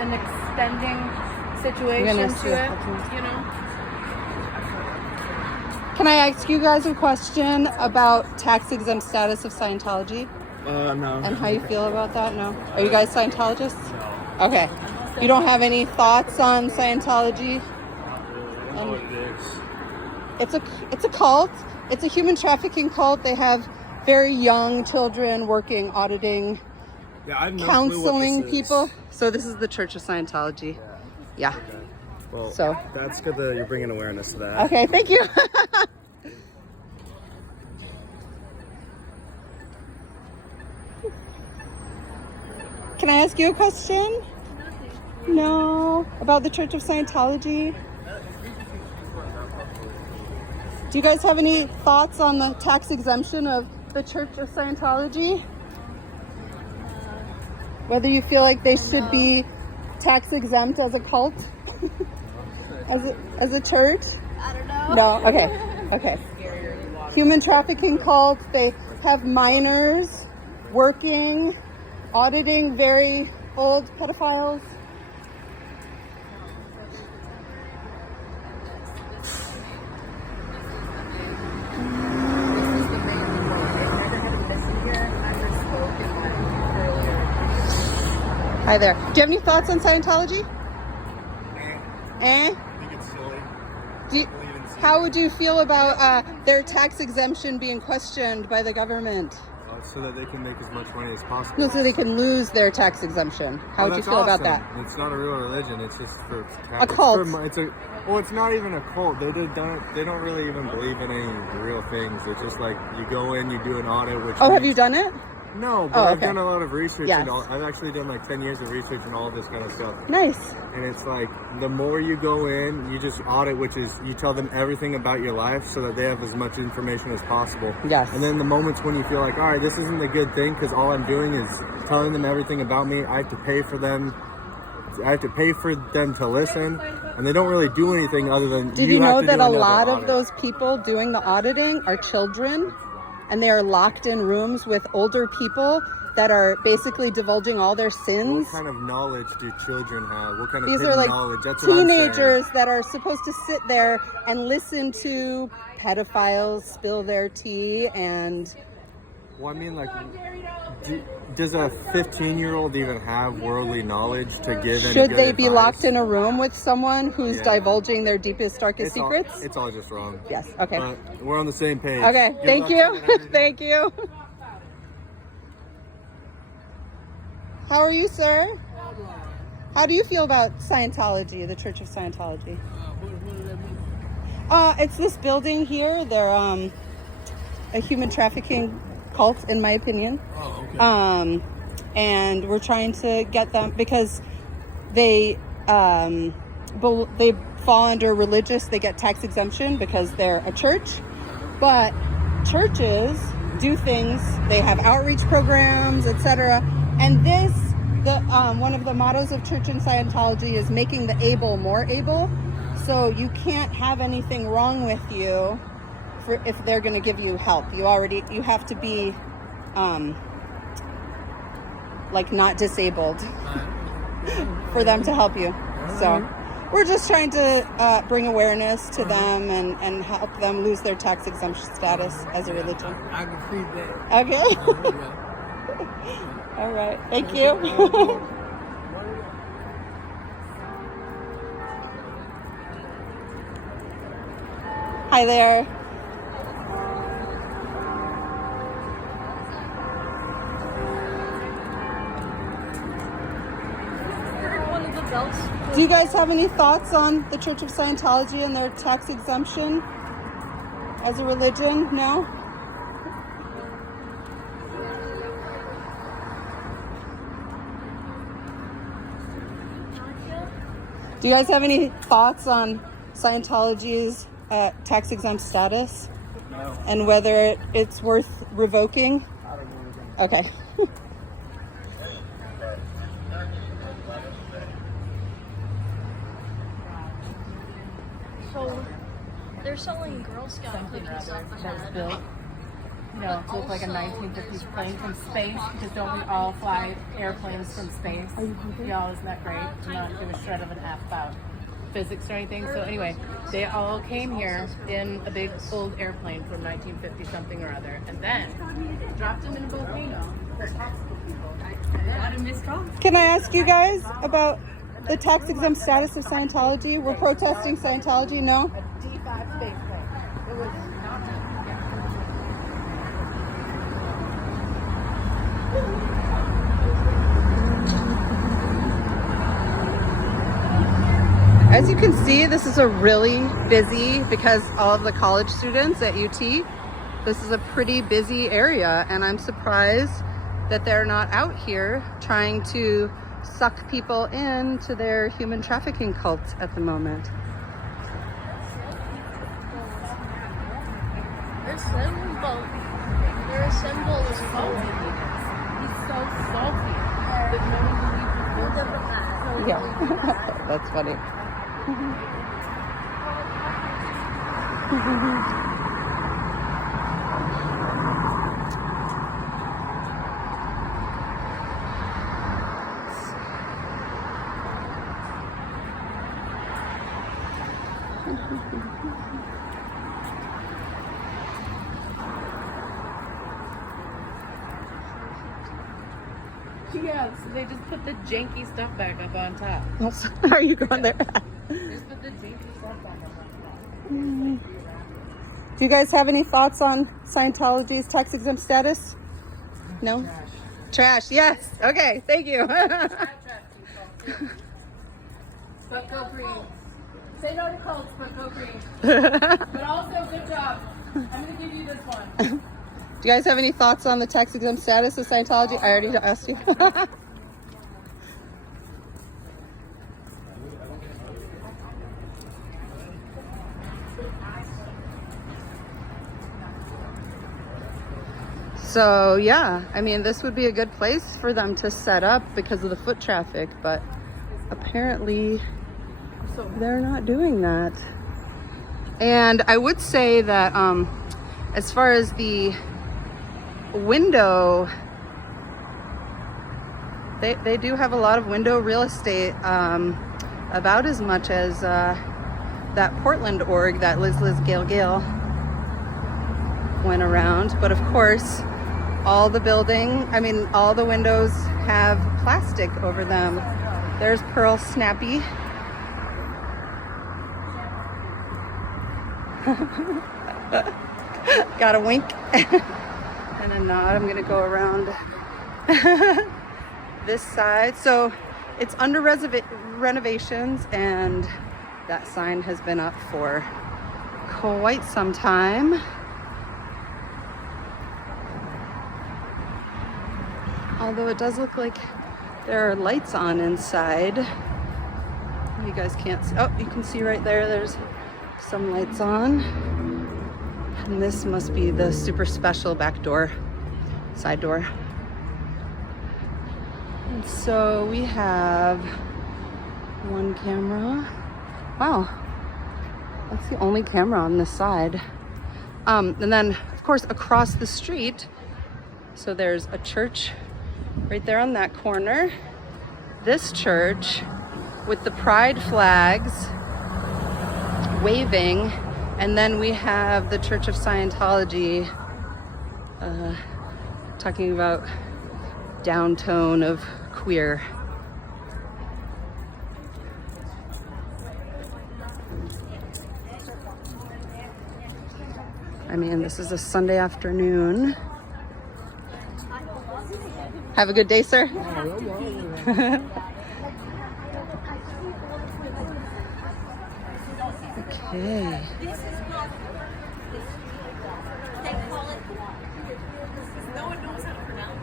an extending situation to it, you know? Can I ask you guys a question about tax-exempt status of Scientology? No. And how you feel about that? No? Are you guys Scientologists? No. Okay. You don't have any thoughts on Scientology? I know what it is. It's a cult. It's a human trafficking cult. They have very young children working, auditing, counseling people. So this is the Church of Scientology. Yeah. Okay. Well, so that's good that you're bringing awareness to that. Okay, thank you. Can I ask you a question? No. About the Church of Scientology? Do you guys have any thoughts on the tax exemption of the Church of Scientology? Whether you feel like they should be tax exempt as a cult? as a church? I don't know. No? Okay. Human trafficking cult. They have minors working, auditing very old pedophiles. Hi there. Do you have any thoughts on Scientology? I think it's silly. How would you feel about their tax exemption being questioned by the government? So that they can make as much money as possible. No, so they can lose their tax exemption. How would you feel about that? It's not a real religion. It's just for a cult. It's not even a cult. They don't really even believe in any real things. It's just like you go in, you do an audit. Have you done it? No, but I've done a lot of research. Yes. And I've actually done like 10 years of research and all this kind of stuff. Nice. And it's like the more you go in, you just audit, which is you tell them everything about your life so that they have as much information as possible. Yes. And then the moments when you feel like, all right, this isn't a good thing because all I'm doing is telling them everything about me. I have to pay for them. I have to pay for them to listen, and they don't really do anything other than. Did you know that a lot of those people doing the auditing are children, and they are locked in rooms with older people that are basically divulging all their sins? What kind of knowledge do children have? What kind of These are like knowledge? That's what I'm teenagers that are supposed to sit there and listen to pedophiles spill their tea and. Well, I mean, like, does a 15-year-old even have worldly knowledge to give? Should they be locked in a room with someone who's divulging their deepest, darkest secrets? It's all just wrong. Yes. Okay. But we're on the same page. Okay. Thank you. Thank you. How are you, sir? How do you feel about Scientology, the Church of Scientology? What does that mean? It's this building here. They're a human trafficking cult, in my opinion. Oh, okay. And we're trying to get them because they fall under religious. They get tax exemption because they're a church, but churches do things. They have outreach programs, etc. And one of the mottos of Church and Scientology is making the able more able. So you can't have anything wrong with you if they're going to give you help. You have to be like not disabled for them to help you. So we're just trying to bring awareness to them and help them lose their tax exemption status as a religion. I can see that. Okay. All right. Thank you. Hi there. Do you guys have any thoughts on the Church of Scientology and their tax exemption as a religion? No? Do you guys have any thoughts on Scientology's tax exempt status? No. And whether it's worth revoking? I don't know. Okay. So they're selling Girl Scout cookies off the hat. you know, to look like a 1950s plane from space, because don't we all fly airplanes from space? Y'all, isn't that great? To not give a shred of an F about physics or anything. So anyway, they all came here in a big old airplane from 1950 something or other, and then dropped them in a volcano. Can I ask you guys about the tax exempt status of Scientology? We're protesting Scientology, no? A D5 space plane. It was not As you can see, this is a really busy, because all of the college students at UT, this is a pretty busy area, and I'm surprised that they're not out here trying to suck people into their human trafficking cults at the moment. Their symbol is salty. He's so salty that no one believes. Yeah, that's funny. Yeah, so they just put the janky stuff back up on top. Are you going there? Just put the janky stuff back up on top. Do you guys have any thoughts on Scientology's tax exempt status? No? Trash, yes. Okay, thank you. But go green. Say no to cults, but go green. But also, good job. I'm going to give you this one. Do you guys have any thoughts on the tax exempt status of Scientology? I already asked you. So yeah, I mean, this would be a good place for them to set up because of the foot traffic, but apparently they're not doing that. And I would say that as far as the window, they do have a lot of window real estate, about as much as that Portland org that Liz Gale went around. But of course, all the windows have plastic over them. There's Pearl Snappy. Got a wink and a nod. I'm gonna go around this side. So it's under renovations, and that sign has been up for quite some time. Although it does look like there are lights on inside. You guys can't see. Oh, you can see right there, there's some lights on. And this must be the super special back door, side door. And so we have one camera. Wow, that's the only camera on this side. And then, of course, across the street, so there's a church right there on that corner. This church with the pride flags waving, and then we have the Church of Scientology talking about downtone of queer. I mean, this is a Sunday afternoon. Have a good day, sir. Okay. They call it. No one knows how to pronounce